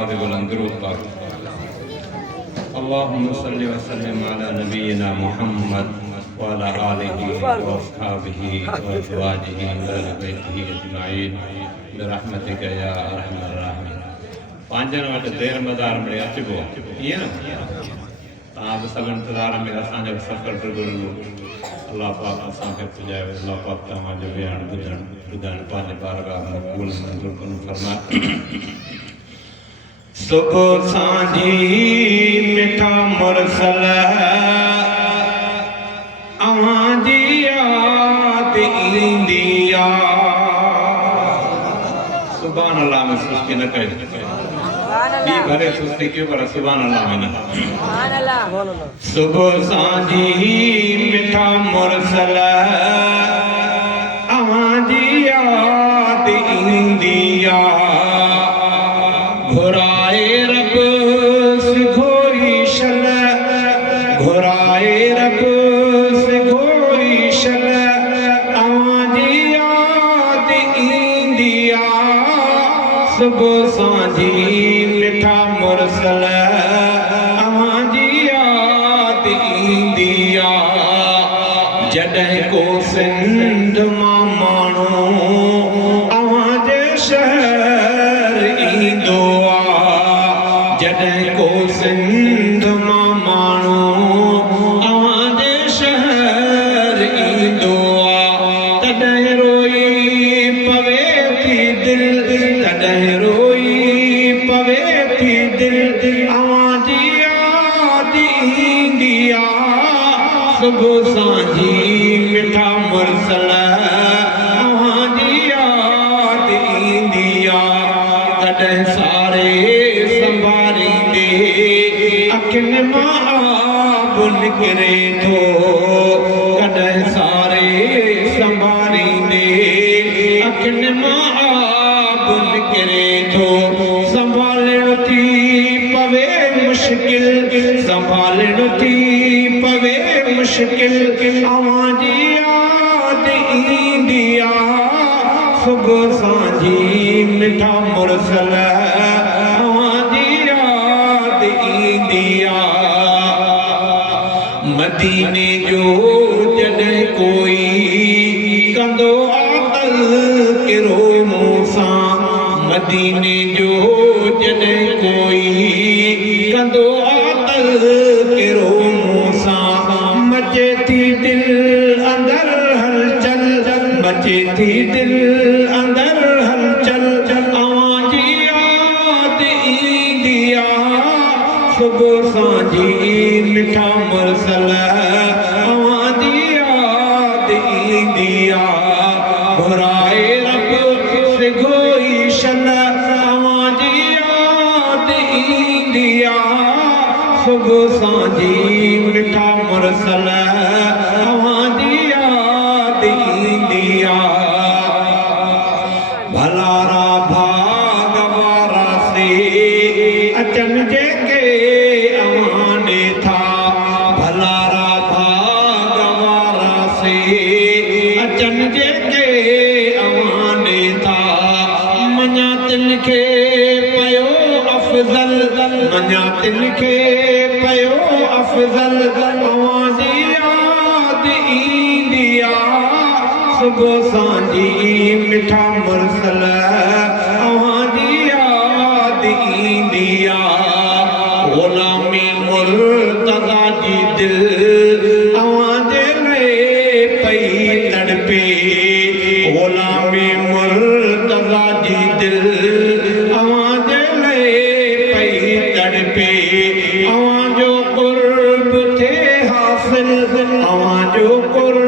और बुलंदरूद पाक। अल्लाहुम्मा सल्लि व सल्लिम अला नबीना मुहम्मद व अला आलिहि व अस्हाबिहि व अज़वाजिहि व अहलि बैतिहि अजमाइन बिरहमतिका या अरहमर राहिमीन। पांजन वट देर मदार में अचबो ये ना तां सब इंतजार में असां जो सफर गुरु अल्लाह पाक असां के पुजाए अल्लाह पाक तमाम जो बयान बुधन पांच बारगाह मकबूल मंजूर कन फरमा। सुबह सांझी मिठा मुरसल अवां दी याद इंदिया। सुभान अल्लाह में सुस्ती न करे दी भरे सुस्ती क्यों पर सुभान अल्लाह में ना। सुबह सांझी मिठा मुरसल अवां दी याद इंदिया। घुराए रब सिखोई शल घुराए रब सिखोई शल अवां दी याद इंदिया। सुबह सांझी मिठा मुरसल अवां दी याद इंदिया। जॾहिं को सिंध मां माण्हू अवां जे शहर ईंदो आ। जॾहिं को सिंध मां माण्हू अवां जे शहर ईंदो आ। तॾहिं रोई पवे थी दिल तॾहिं रोई पवे थी दिल अवां जी याद ईंदी आ। सुबह सांझी मिठा मुरसल अवां जी याद ईंदी आ। तॾहिं सारे संभालींदे अखियुनि मां आब निकिरे थो। कॾहिं सारे संभालींदे अखियुनि मां आब निकिरे थो। संभालणो थी पवे मुश्किल संभालणो थी पवे मुश्किल अवां जी याद ईंदी आ। सुबह सांझी मिठा मुरसल अवां जी याद ईंदी आ। मदीने जो जॾहिं कोई कंदो आकल किरो मूं सां। मदीने जो जॾहिं कोई कंदो आकल किरो मूं सां। मचे थी दिल अंदर हलचल मचे थी दिल अंदर हलचल अवां जी याद ईंदी आ। सुबह सांझी मिठा मुरसल अवां जी याद ईंदी आ। घुराए रब सिखोई शल अवां जी याद ईंदी आ। सुबह सांझी मिठा मुरसल अवां जी याद ईंदी आ। भलारा भाग वारा से अचन जेके अवां ॾेठा। भलारा भाग वारा से अचन जेके अवां ॾेठा। मञा तिन खे पयो अफ़ज़ल मञा तिन खे पयो अफ़ज़ल अवां जी याद ईंदी आ। सुबह सांझी मिठा मुरसल अवां जी याद ईंदी आ। ग़ुलामी मुर्तज़ा जी दिल अवां जे लाइ पई तड़पे। ग़ुलामी मुर्तज़ा जी दिल अवां जे लाइ पई तड़पे। अवां जो क़ुर्ब थे हासिल अवां जो क़ुर्ब